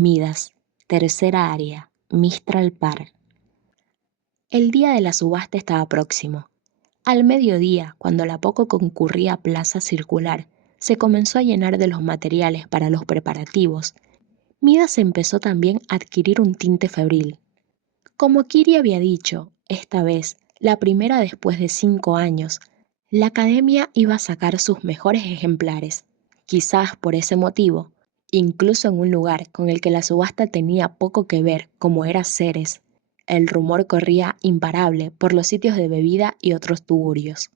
Midas, tercera área, Mistral Par. El día de la subasta estaba próximo. Al mediodía, cuando la poco concurrida plaza circular se comenzó a llenar de los materiales para los preparativos, Midas empezó también a adquirir un tinte febril. Como Kiri había dicho, esta vez, la primera después de 5 años, la academia iba a sacar sus mejores ejemplares. Quizás por ese motivo, incluso en un lugar con el que la subasta tenía poco que ver, como era Ceres, el rumor corría imparable por los sitios de bebida y otros tugurios.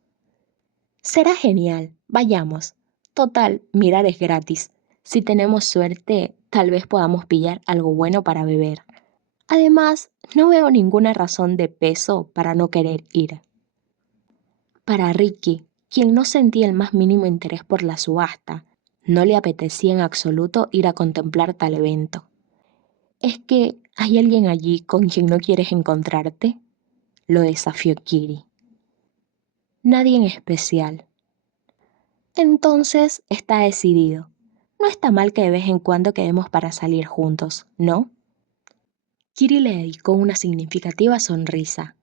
Será genial, vayamos. Total, mirar es gratis. Si tenemos suerte, tal vez podamos pillar algo bueno para beber. Además, no veo ninguna razón de peso para no querer ir. Para Ricky, quien no sentía el más mínimo interés por la subasta, no le apetecía en absoluto ir a contemplar tal evento. ¿Es que hay alguien allí con quien no quieres encontrarte?, lo desafió Kiri. Nadie en especial. Entonces está decidido. No está mal que de vez en cuando quedemos para salir juntos, ¿no? Kiri le dedicó una significativa sonrisa.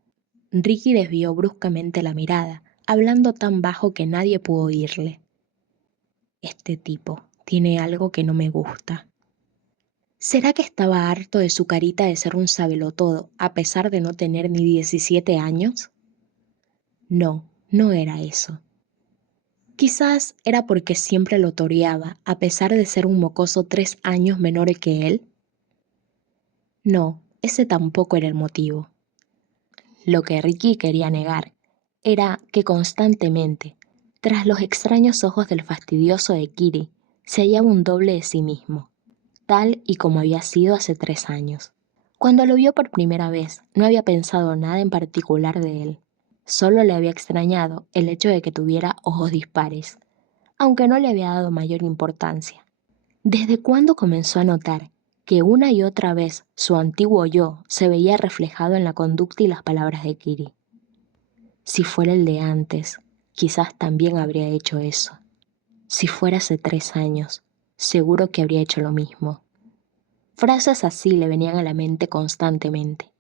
Ricky desvió bruscamente la mirada, hablando tan bajo que nadie pudo oírle. Este tipo tiene algo que no me gusta. ¿Será que estaba harto de su carita de ser un sabelotodo, a pesar de no tener ni 17 años? No, no era eso. Quizás era porque siempre lo toreaba, a pesar de ser un mocoso 3 años menor que él. No, ese tampoco era el motivo. Lo que Ricky quería negar era que constantemente, tras los extraños ojos del fastidioso de Kiri, se hallaba un doble de sí mismo, tal y como había sido hace 3 años. Cuando lo vio por primera vez, no había pensado nada en particular de él. Solo le había extrañado el hecho de que tuviera ojos dispares, aunque no le había dado mayor importancia. ¿Desde cuándo comenzó a notar que una y otra vez su antiguo yo se veía reflejado en la conducta y las palabras de Kiri? Si fuera el de antes, quizás también habría hecho eso. Si fuera hace 3 años, seguro que habría hecho lo mismo. Frases así le venían a la mente constantemente.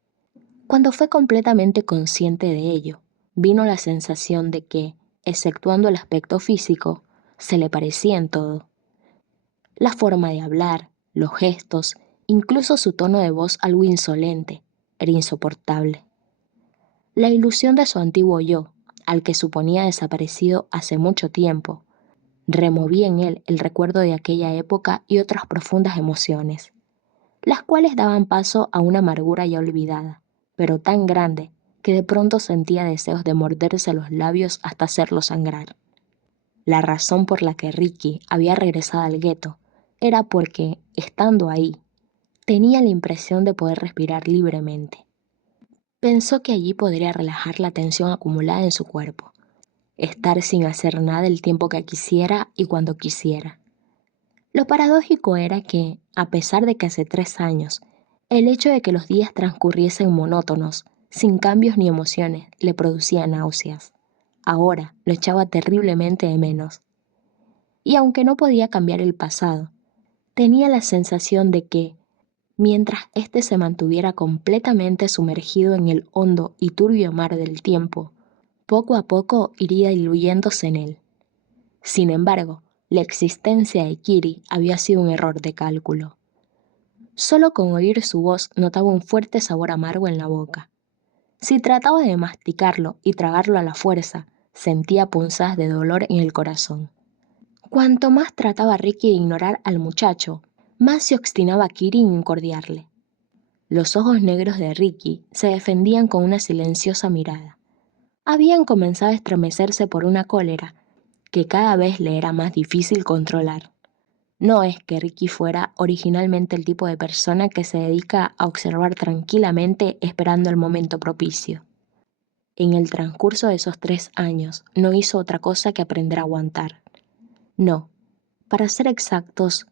Cuando fue completamente consciente de ello, vino la sensación de que, exceptuando el aspecto físico, se le parecía en todo. La forma de hablar, los gestos, incluso su tono de voz algo insolente, era insoportable. La ilusión de su antiguo yo, al que suponía desaparecido hace mucho tiempo, removía en él el recuerdo de aquella época y otras profundas emociones, las cuales daban paso a una amargura ya olvidada, pero tan grande que de pronto sentía deseos de morderse los labios hasta hacerlos sangrar. La razón por la que Ricky había regresado al gueto era porque, estando ahí, tenía la impresión de poder respirar libremente. Pensó que allí podría relajar la tensión acumulada en su cuerpo, estar sin hacer nada el tiempo que quisiera y cuando quisiera. Lo paradójico era que, a pesar de que hace 3 años, el hecho de que los días transcurriesen monótonos, sin cambios ni emociones, le producía náuseas. Ahora lo echaba terriblemente de menos. Y aunque no podía cambiar el pasado, tenía la sensación de que, mientras éste se mantuviera completamente sumergido en el hondo y turbio mar del tiempo, poco a poco iría diluyéndose en él. Sin embargo, la existencia de Kiri había sido un error de cálculo. Solo con oír su voz notaba un fuerte sabor amargo en la boca. Si trataba de masticarlo y tragarlo a la fuerza, sentía punzadas de dolor en el corazón. Cuanto más trataba Ricky de ignorar al muchacho, más se obstinaba Kiri en incordiarle. Los ojos negros de Ricky se defendían con una silenciosa mirada. Habían comenzado a estremecerse por una cólera que cada vez le era más difícil controlar. No es que Ricky fuera originalmente el tipo de persona que se dedica a observar tranquilamente esperando el momento propicio. En el transcurso de esos 3 años no hizo otra cosa que aprender a aguantar. No, para ser exactos,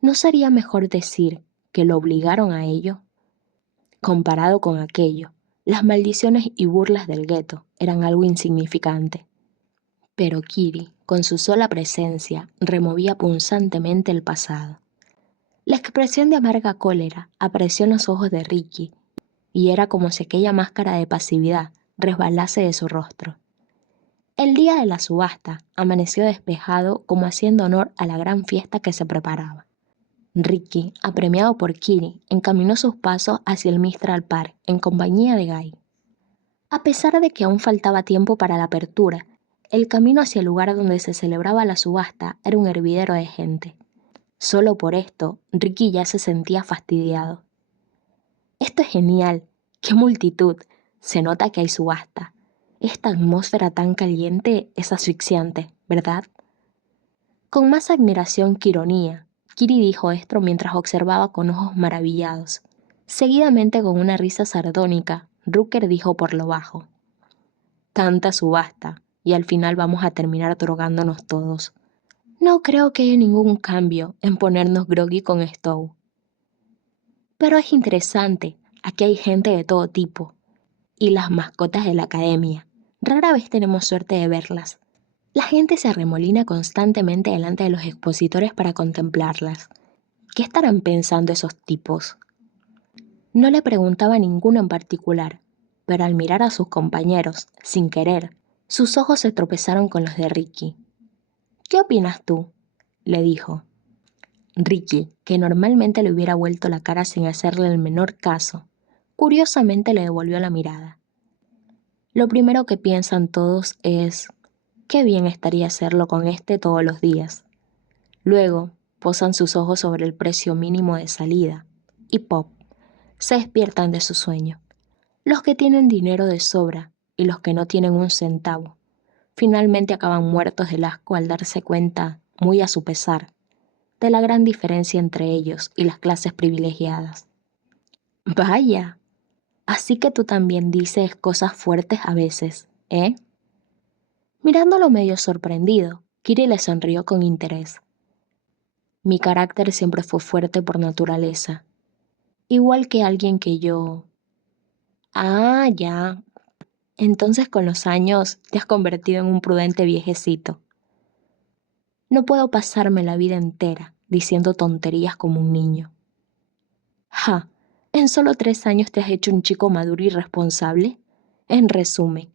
¿no sería mejor decir que lo obligaron a ello? Comparado con aquello, las maldiciones y burlas del gueto eran algo insignificante. Pero Kiri, con su sola presencia, removía punzantemente el pasado. La expresión de amarga cólera apareció en los ojos de Ricky, y era como si aquella máscara de pasividad resbalase de su rostro. El día de la subasta amaneció despejado como haciendo honor a la gran fiesta que se preparaba. Ricky, apremiado por Kiri, encaminó sus pasos hacia el Mistral Park en compañía de Guy. A pesar de que aún faltaba tiempo para la apertura, el camino hacia el lugar donde se celebraba la subasta era un hervidero de gente. Solo por esto, Ricky ya se sentía fastidiado. Esto es genial. ¡Qué multitud! Se nota que hay subasta. Esta atmósfera tan caliente es asfixiante, ¿verdad? Con más admiración que ironía, Kiri dijo esto mientras observaba con ojos maravillados. Seguidamente, con una risa sardónica, Rooker dijo por lo bajo: «Tanta subasta, y al final vamos a terminar drogándonos todos. No creo que haya ningún cambio en ponernos groggy con Stowe. Pero es interesante, aquí hay gente de todo tipo. Y las mascotas de la academia. Rara vez tenemos suerte de verlas. La gente se arremolina constantemente delante de los expositores para contemplarlas. ¿Qué estarán pensando esos tipos?». No le preguntaba a ninguno en particular, pero al mirar a sus compañeros, sin querer, sus ojos se tropezaron con los de Ricky. «¿Qué opinas tú?», le dijo. Ricky, que normalmente le hubiera vuelto la cara sin hacerle el menor caso, curiosamente le devolvió la mirada. Lo primero que piensan todos es: «Qué bien estaría hacerlo con este todos los días». Luego, posan sus ojos sobre el precio mínimo de salida y ¡pop!, se despiertan de su sueño. Los que tienen dinero de sobra y los que no tienen un centavo, finalmente acaban muertos del asco al darse cuenta, muy a su pesar, de la gran diferencia entre ellos y las clases privilegiadas. «Vaya, así que tú también dices cosas fuertes a veces, ¿eh?». Mirándolo medio sorprendido, Kiri le sonrió con interés. «Mi carácter siempre fue fuerte por naturaleza, igual que alguien que yo». «Ah, ya. Entonces con los años te has convertido en un prudente viejecito». «No puedo pasarme la vida entera diciendo tonterías como un niño». «Ja, en solo 3 años te has hecho un chico maduro y responsable». En resumen,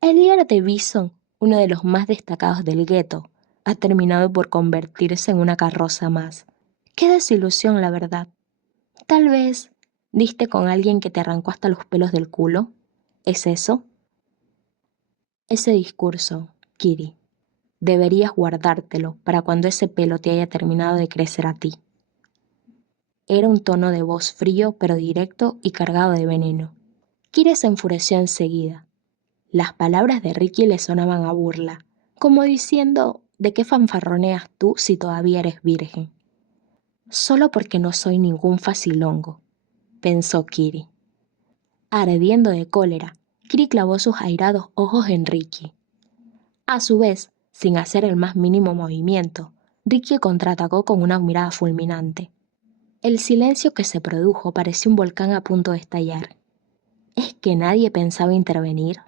el líder de Bison, uno de los más destacados del gueto, ha terminado por convertirse en una carroza más. Qué desilusión, la verdad. Tal vez diste con alguien que te arrancó hasta los pelos del culo. ¿Es eso? Ese discurso, Kiri, deberías guardártelo para cuando ese pelo te haya terminado de crecer a ti. Era un tono de voz frío pero directo y cargado de veneno. Kiri se enfureció enseguida. Las palabras de Ricky le sonaban a burla, como diciendo: «¿De qué fanfarroneas tú si todavía eres virgen?». «Solo porque no soy ningún facilongo», pensó Kiri. Ardiendo de cólera, Kiri clavó sus airados ojos en Ricky. A su vez, sin hacer el más mínimo movimiento, Ricky contraatacó con una mirada fulminante. El silencio que se produjo parecía un volcán a punto de estallar. ¿Es que nadie pensaba intervenir?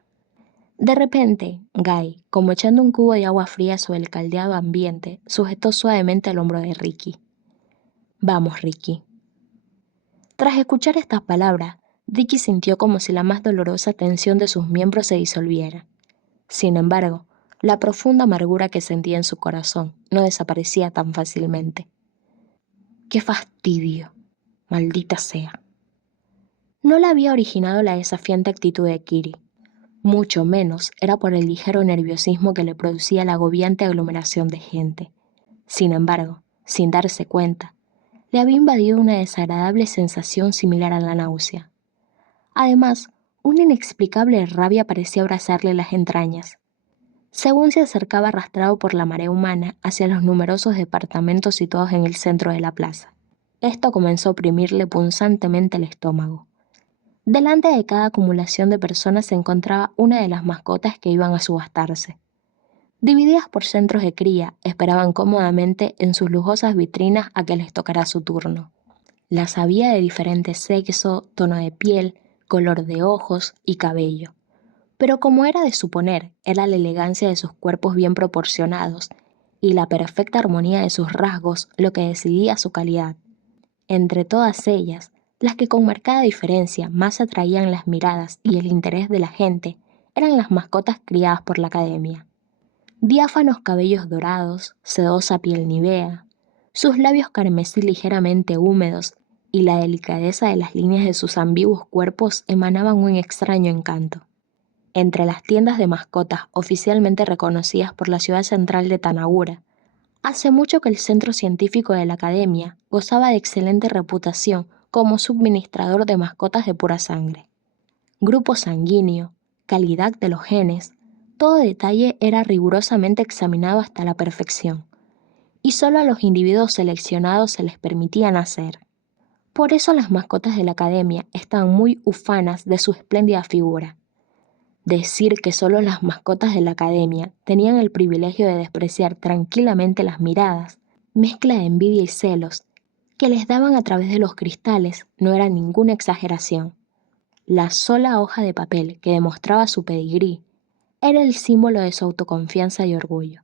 De repente, Guy, como echando un cubo de agua fría sobre el caldeado ambiente, sujetó suavemente el hombro de Ricky. «Vamos, Ricky». Tras escuchar estas palabras, Ricky sintió como si la más dolorosa tensión de sus miembros se disolviera. Sin embargo, la profunda amargura que sentía en su corazón no desaparecía tan fácilmente. «¡Qué fastidio! Maldita sea». No la había originado la desafiante actitud de Kiri. Mucho menos era por el ligero nerviosismo que le producía la agobiante aglomeración de gente. Sin embargo, sin darse cuenta, le había invadido una desagradable sensación similar a la náusea. Además, una inexplicable rabia parecía abrazarle las entrañas. Según se acercaba arrastrado por la marea humana hacia los numerosos departamentos situados en el centro de la plaza, esto comenzó a oprimirle punzantemente el estómago. Delante de cada acumulación de personas se encontraba una de las mascotas que iban a subastarse. Divididas por centros de cría, esperaban cómodamente en sus lujosas vitrinas a que les tocara su turno. Las había de diferente sexo, tono de piel, color de ojos y cabello. Pero como era de suponer, era la elegancia de sus cuerpos bien proporcionados y la perfecta armonía de sus rasgos lo que decidía su calidad. Entre todas ellas, las que con marcada diferencia más atraían las miradas y el interés de la gente eran las mascotas criadas por la academia. Diáfanos cabellos dorados, sedosa piel nívea, sus labios carmesí ligeramente húmedos y la delicadeza de las líneas de sus ambiguos cuerpos emanaban un extraño encanto. Entre las tiendas de mascotas oficialmente reconocidas por la ciudad central de Tanagura, hace mucho que el centro científico de la academia gozaba de excelente reputación como suministrador de mascotas de pura sangre. Grupo sanguíneo, calidad de los genes, todo detalle era rigurosamente examinado hasta la perfección, y solo a los individuos seleccionados se les permitía nacer. Por eso las mascotas de la academia estaban muy ufanas de su espléndida figura. Decir que solo las mascotas de la academia tenían el privilegio de despreciar tranquilamente las miradas, mezcla de envidia y celos, que les daban a través de los cristales no era ninguna exageración. La sola hoja de papel que demostraba su pedigrí era el símbolo de su autoconfianza y orgullo.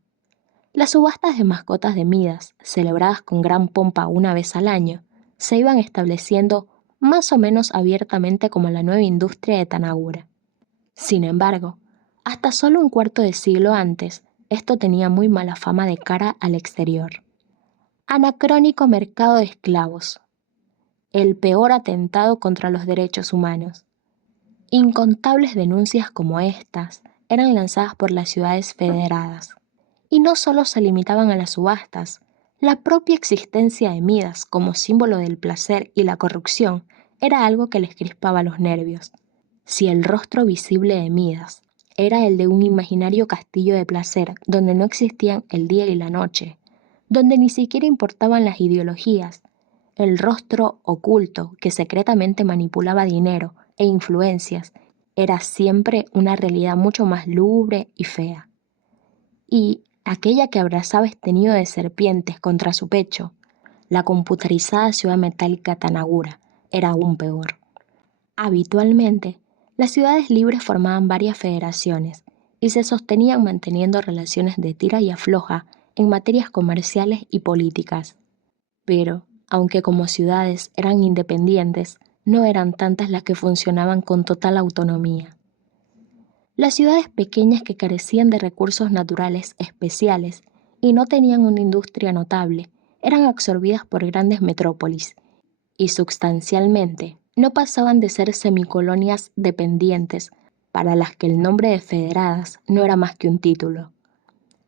Las subastas de mascotas de Midas, celebradas con gran pompa una vez al año, se iban estableciendo más o menos abiertamente como la nueva industria de Tanagura. Sin embargo, hasta solo un cuarto de siglo antes, esto tenía muy mala fama de cara al exterior. Anacrónico mercado de esclavos. El peor atentado contra los derechos humanos. Incontables denuncias como estas eran lanzadas por las ciudades federadas. Y no solo se limitaban a las subastas, la propia existencia de Midas como símbolo del placer y la corrupción era algo que les crispaba los nervios. Si el rostro visible de Midas era el de un imaginario castillo de placer donde no existían el día y la noche, donde ni siquiera importaban las ideologías, el rostro oculto que secretamente manipulaba dinero e influencias era siempre una realidad mucho más lúgubre y fea. Y aquella que abrazaba este nido de serpientes contra su pecho, la computarizada ciudad metálica Tanagura, era aún peor. Habitualmente, las ciudades libres formaban varias federaciones y se sostenían manteniendo relaciones de tira y afloja en materias comerciales y políticas. Pero, aunque como ciudades eran independientes, no eran tantas las que funcionaban con total autonomía. Las ciudades pequeñas que carecían de recursos naturales especiales y no tenían una industria notable eran absorbidas por grandes metrópolis y sustancialmente no pasaban de ser semicolonias dependientes para las que el nombre de federadas no era más que un título.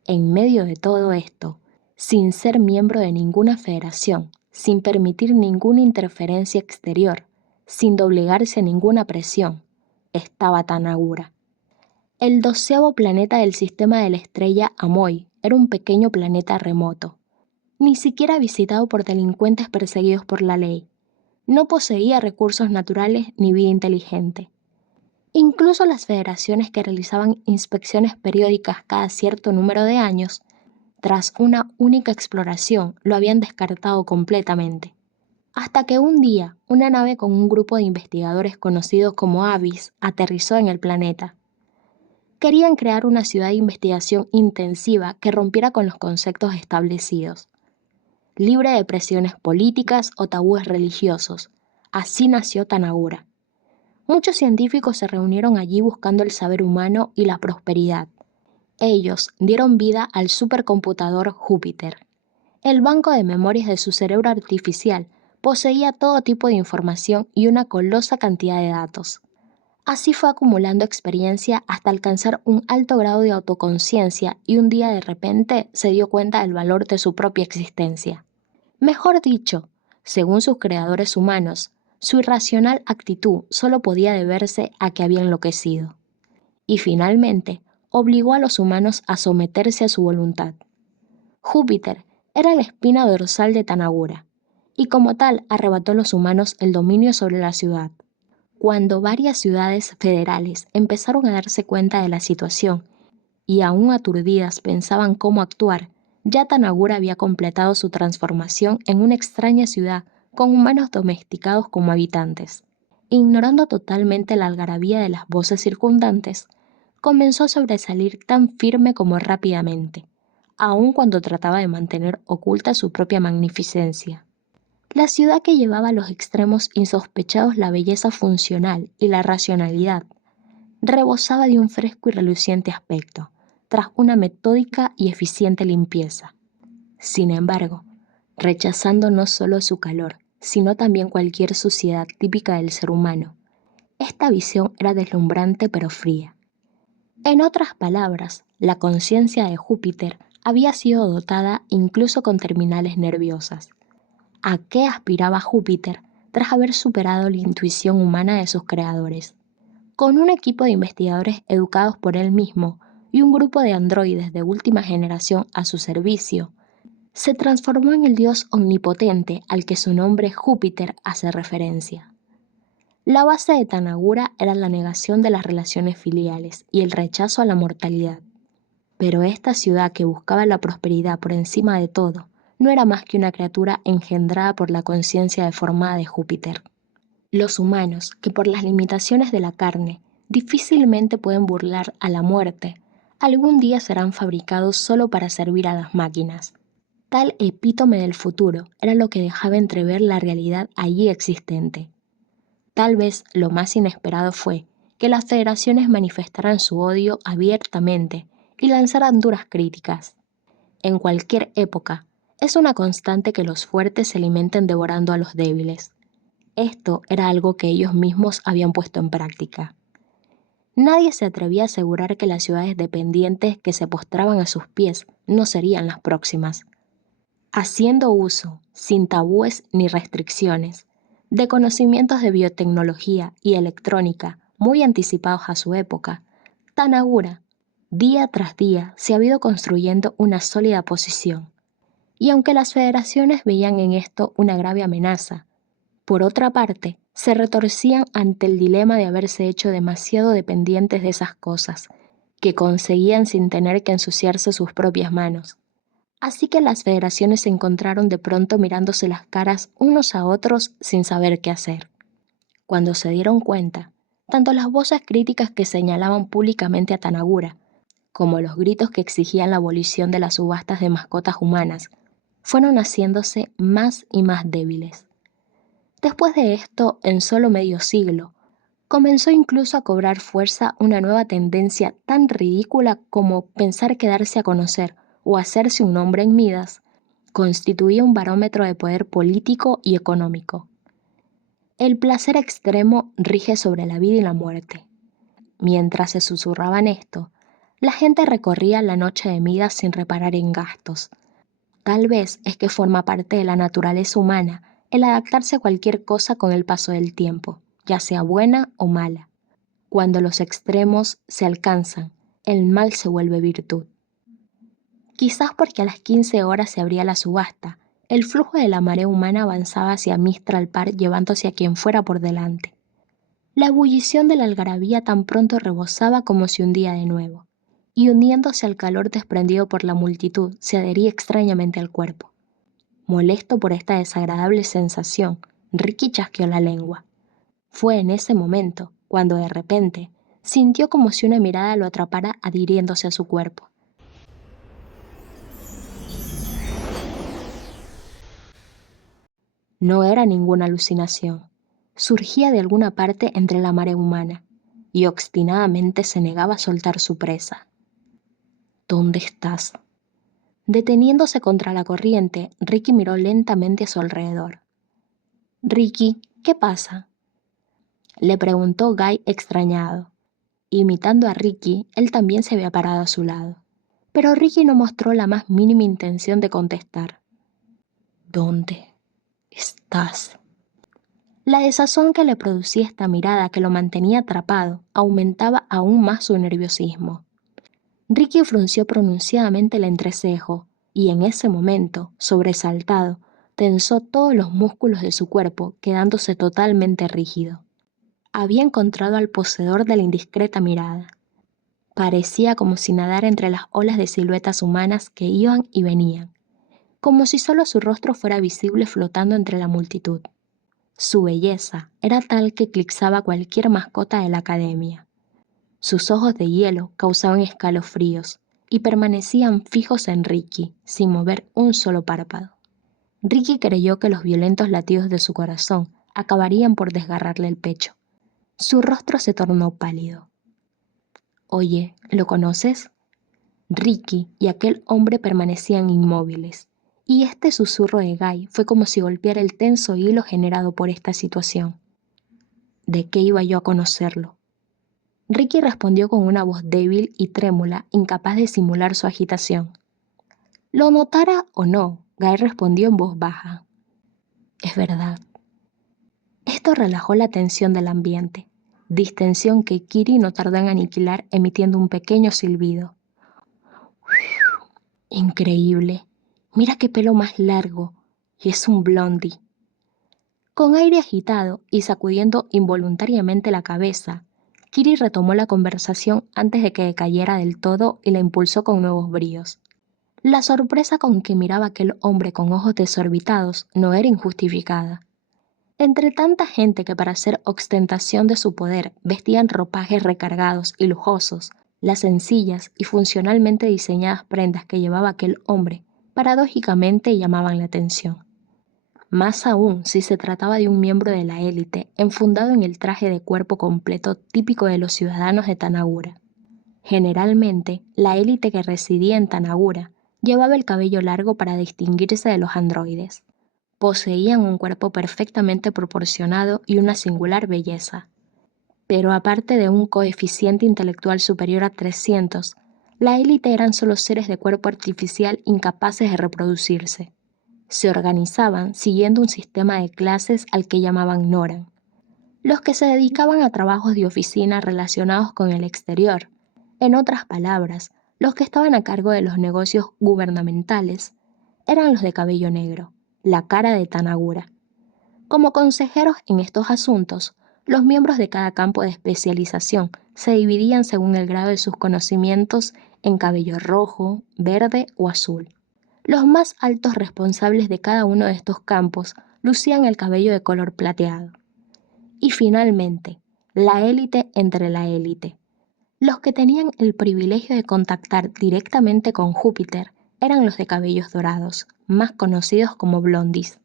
En medio de todo esto, sin ser miembro de ninguna federación, sin permitir ninguna interferencia exterior, sin doblegarse a ninguna presión, estaba Tanagura. El 12º planeta del sistema de la estrella Amoy era un pequeño planeta remoto, ni siquiera visitado por delincuentes perseguidos por la ley. No poseía recursos naturales ni vida inteligente. Incluso las federaciones que realizaban inspecciones periódicas cada cierto número de años, tras una única exploración, lo habían descartado completamente. Hasta que un día, una nave con un grupo de investigadores conocidos como Avis aterrizó en el planeta. Querían crear una ciudad de investigación intensiva que rompiera con los conceptos establecidos, libre de presiones políticas o tabúes religiosos. Así nació Tanagura. Muchos científicos se reunieron allí buscando el saber humano y la prosperidad. Ellos dieron vida al supercomputador Júpiter. El banco de memorias de su cerebro artificial poseía todo tipo de información y una colosa cantidad de datos. Así fue acumulando experiencia hasta alcanzar un alto grado de autoconciencia y un día de repente se dio cuenta del valor de su propia existencia. Mejor dicho, según sus creadores humanos, su irracional actitud solo podía deberse a que había enloquecido. Y finalmente, obligó a los humanos a someterse a su voluntad. Júpiter era la espina dorsal de Tanagura, y como tal arrebató a los humanos el dominio sobre la ciudad. Cuando varias ciudades federales empezaron a darse cuenta de la situación y aún aturdidas pensaban cómo actuar, ya Tanagura había completado su transformación en una extraña ciudad con humanos domesticados como habitantes. Ignorando totalmente la algarabía de las voces circundantes, comenzó a sobresalir tan firme como rápidamente, aun cuando trataba de mantener oculta su propia magnificencia. La ciudad que llevaba a los extremos insospechados la belleza funcional y la racionalidad, rebosaba de un fresco y reluciente aspecto, tras una metódica y eficiente limpieza. Sin embargo, rechazando no solo su calor, sino también cualquier suciedad típica del ser humano, esta visión era deslumbrante pero fría. En otras palabras, la conciencia de Júpiter había sido dotada incluso con terminales nerviosas. ¿A qué aspiraba Júpiter tras haber superado la intuición humana de sus creadores? Con un equipo de investigadores educados por él mismo y un grupo de androides de última generación a su servicio, se transformó en el dios omnipotente al que su nombre Júpiter hace referencia. La base de Tanagura era la negación de las relaciones filiales y el rechazo a la mortalidad. Pero esta ciudad que buscaba la prosperidad por encima de todo, no era más que una criatura engendrada por la conciencia deformada de Júpiter. Los humanos, que por las limitaciones de la carne difícilmente pueden burlar a la muerte, algún día serán fabricados solo para servir a las máquinas. Tal epítome del futuro era lo que dejaba entrever la realidad allí existente. Tal vez lo más inesperado fue que las federaciones manifestaran su odio abiertamente y lanzaran duras críticas. En cualquier época, es una constante que los fuertes se alimenten devorando a los débiles. Esto era algo que ellos mismos habían puesto en práctica. Nadie se atrevía a asegurar que las ciudades dependientes que se postraban a sus pies no serían las próximas. Haciendo uso, sin tabúes ni restricciones, de conocimientos de biotecnología y electrónica muy anticipados a su época, Tanagura, día tras día, se ha ido construyendo una sólida posición. Y aunque las federaciones veían en esto una grave amenaza, por otra parte, se retorcían ante el dilema de haberse hecho demasiado dependientes de esas cosas, que conseguían sin tener que ensuciarse sus propias manos. Así que las federaciones se encontraron de pronto mirándose las caras unos a otros sin saber qué hacer. Cuando se dieron cuenta, tanto las voces críticas que señalaban públicamente a Tanagura, como los gritos que exigían la abolición de las subastas de mascotas humanas, fueron haciéndose más y más débiles. Después de esto, en solo medio siglo, comenzó incluso a cobrar fuerza una nueva tendencia tan ridícula como pensar que darse a conocer o hacerse un nombre en Midas constituía un barómetro de poder político y económico. El placer extremo rige sobre la vida y la muerte. Mientras se susurraban esto, la gente recorría la noche de Midas sin reparar en gastos. Tal vez es que forma parte de la naturaleza humana el adaptarse a cualquier cosa con el paso del tiempo, ya sea buena o mala. Cuando los extremos se alcanzan, el mal se vuelve virtud. Quizás porque a las 15 horas se abría la subasta, el flujo de la marea humana avanzaba hacia Mistral Park llevándose a quien fuera por delante. La ebullición de la algarabía tan pronto rebosaba como se hundía de nuevo, y uniéndose al calor desprendido por la multitud, se adhería extrañamente al cuerpo. Molesto por esta desagradable sensación, Ricky chasqueó la lengua. Fue en ese momento cuando de repente sintió como si una mirada lo atrapara adhiriéndose a su cuerpo. No era ninguna alucinación. Surgía de alguna parte entre la marea humana y obstinadamente se negaba a soltar su presa. ¿Dónde estás? Deteniéndose contra la corriente, Ricky miró lentamente a su alrededor. «Ricky, ¿qué pasa?», le preguntó Guy extrañado. Imitando a Ricky, él también se había parado a su lado. Pero Ricky no mostró la más mínima intención de contestar. «¿Dónde estás?». La desazón que le producía esta mirada que lo mantenía atrapado aumentaba aún más su nerviosismo. Ricky frunció pronunciadamente el entrecejo y en ese momento, sobresaltado, tensó todos los músculos de su cuerpo, quedándose totalmente rígido. Había encontrado al poseedor de la indiscreta mirada. Parecía como si nadara entre las olas de siluetas humanas que iban y venían, como si solo su rostro fuera visible flotando entre la multitud. Su belleza era tal que eclipsaba cualquier mascota de la academia. Sus ojos de hielo causaban escalofríos y permanecían fijos en Ricky, sin mover un solo párpado. Ricky creyó que los violentos latidos de su corazón acabarían por desgarrarle el pecho. Su rostro se tornó pálido. «Oye, ¿lo conoces?». Ricky y aquel hombre permanecían inmóviles, y este susurro de Guy fue como si golpeara el tenso hilo generado por esta situación. ¿De qué iba yo a conocerlo? Ricky respondió con una voz débil y trémula, incapaz de simular su agitación. «Lo notara o no», Guy respondió en voz baja. «Es verdad». Esto relajó la tensión del ambiente, distensión que Kiri no tardó en aniquilar emitiendo un pequeño silbido. «Increíble. Mira qué pelo más largo. Y es un blondie». Con aire agitado y sacudiendo involuntariamente la cabeza, Kiri retomó la conversación antes de que decayera del todo y la impulsó con nuevos bríos. La sorpresa con que miraba aquel hombre con ojos desorbitados no era injustificada. Entre tanta gente que para hacer ostentación de su poder vestían ropajes recargados y lujosos, las sencillas y funcionalmente diseñadas prendas que llevaba aquel hombre paradójicamente llamaban la atención. Más aún si se trataba de un miembro de la élite enfundado en el traje de cuerpo completo típico de los ciudadanos de Tanagura. Generalmente, la élite que residía en Tanagura llevaba el cabello largo para distinguirse de los androides. Poseían un cuerpo perfectamente proporcionado y una singular belleza. Pero aparte de un coeficiente intelectual superior a 300, la élite eran solo seres de cuerpo artificial incapaces de reproducirse. Se organizaban siguiendo un sistema de clases al que llamaban Noran. Los que se dedicaban a trabajos de oficina relacionados con el exterior, en otras palabras, los que estaban a cargo de los negocios gubernamentales, eran los de cabello negro, la cara de Tanagura. Como consejeros en estos asuntos, los miembros de cada campo de especialización se dividían según el grado de sus conocimientos en cabello rojo, verde o azul. Los más altos responsables de cada uno de estos campos lucían el cabello de color plateado. Y finalmente, la élite entre la élite. Los que tenían el privilegio de contactar directamente con Júpiter eran los de cabellos dorados, más conocidos como blondies.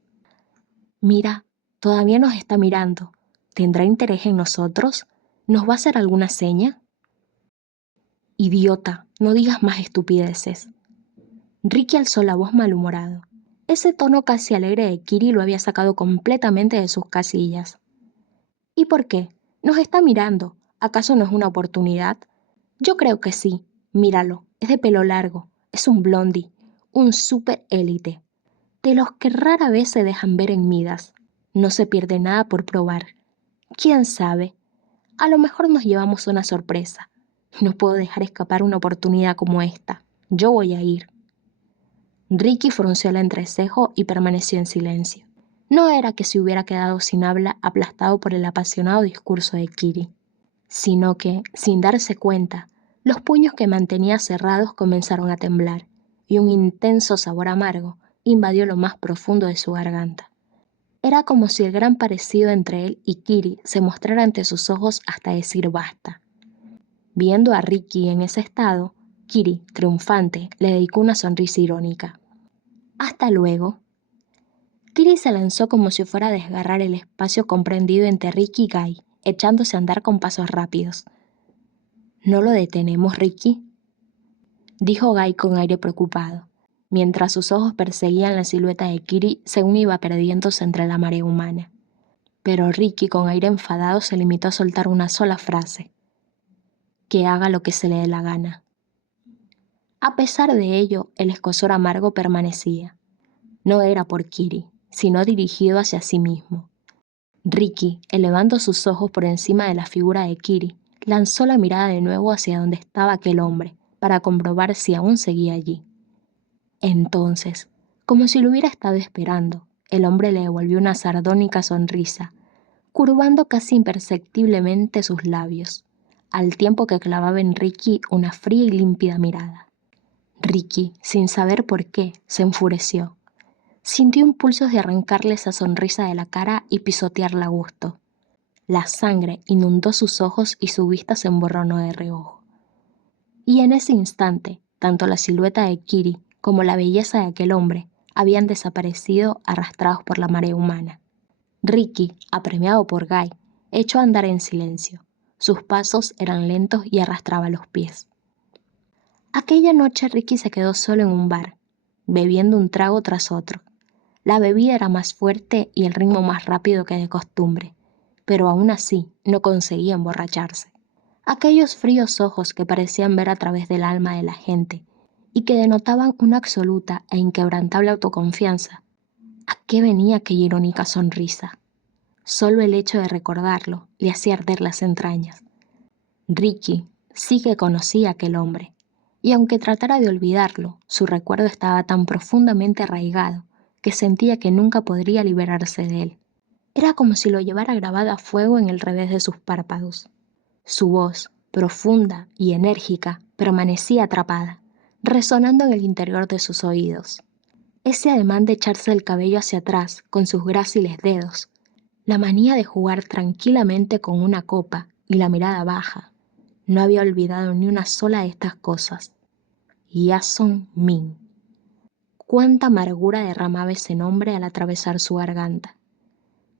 «Mira, todavía nos está mirando. ¿Tendrá interés en nosotros? ¿Nos va a hacer alguna seña?». «Idiota, no digas más estupideces». Ricky alzó la voz malhumorado. Ese tono casi alegre de Kiri lo había sacado completamente de sus casillas. «¿Y por qué? Nos está mirando. ¿Acaso no es una oportunidad?». «Yo creo que sí. Míralo, es de pelo largo. Es un blondie, un super élite. De los que rara vez se dejan ver en Midas. No se pierde nada por probar. ¿Quién sabe? A lo mejor nos llevamos una sorpresa. No puedo dejar escapar una oportunidad como esta. Yo voy a ir». Ricky frunció el entrecejo y permaneció en silencio. No era que se hubiera quedado sin habla aplastado por el apasionado discurso de Kiri, sino que, sin darse cuenta, los puños que mantenía cerrados comenzaron a temblar y un intenso sabor amargo invadió lo más profundo de su garganta. Era como si el gran parecido entre él y Kiri se mostrara ante sus ojos hasta decir basta. Viendo a Ricky en ese estado, Kiri, triunfante, le dedicó una sonrisa irónica. «Hasta luego». Kiri se lanzó como si fuera a desgarrar el espacio comprendido entre Ricky y Guy, echándose a andar con pasos rápidos. «¿No lo detenemos, Ricky?», dijo Guy con aire preocupado, mientras sus ojos perseguían la silueta de Kiri según iba perdiéndose entre la marea humana. Pero Ricky, con aire enfadado, se limitó a soltar una sola frase: «Que haga lo que se le dé la gana». A pesar de ello, el escozor amargo permanecía. No era por Kiri, sino dirigido hacia sí mismo. Ricky, elevando sus ojos por encima de la figura de Kiri, lanzó la mirada de nuevo hacia donde estaba aquel hombre, para comprobar si aún seguía allí. Entonces, como si lo hubiera estado esperando, el hombre le devolvió una sardónica sonrisa, curvando casi imperceptiblemente sus labios, al tiempo que clavaba en Ricky una fría y límpida mirada. Ricky, sin saber por qué, se enfureció. Sintió impulsos de arrancarle esa sonrisa de la cara y pisotearla a gusto. La sangre inundó sus ojos y su vista se emborronó de reojo. Y en ese instante, tanto la silueta de Kiri como la belleza de aquel hombre habían desaparecido arrastrados por la marea humana. Ricky, apremiado por Guy, echó a andar en silencio. Sus pasos eran lentos y arrastraba los pies. Aquella noche Ricky se quedó solo en un bar, bebiendo un trago tras otro. La bebida era más fuerte y el ritmo más rápido que de costumbre, pero aún así no conseguía emborracharse. Aquellos fríos ojos que parecían ver a través del alma de la gente y que denotaban una absoluta e inquebrantable autoconfianza. ¿A qué venía aquella irónica sonrisa? Solo el hecho de recordarlo le hacía arder las entrañas. Ricky sí que conocía a aquel hombre, y aunque tratara de olvidarlo, su recuerdo estaba tan profundamente arraigado que sentía que nunca podría liberarse de él. Era como si lo llevara grabado a fuego en el revés de sus párpados. Su voz, profunda y enérgica, permanecía atrapada, resonando en el interior de sus oídos. Ese ademán de echarse el cabello hacia atrás con sus gráciles dedos, la manía de jugar tranquilamente con una copa y la mirada baja. No había olvidado ni una sola de estas cosas. Jason Min. Cuánta amargura derramaba ese nombre al atravesar su garganta.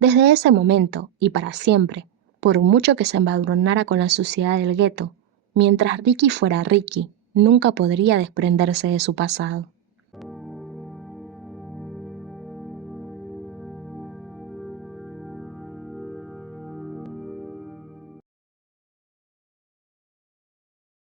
Desde ese momento, y para siempre, por mucho que se embadurnara con la suciedad del gueto, mientras Ricky fuera Ricky, nunca podría desprenderse de su pasado.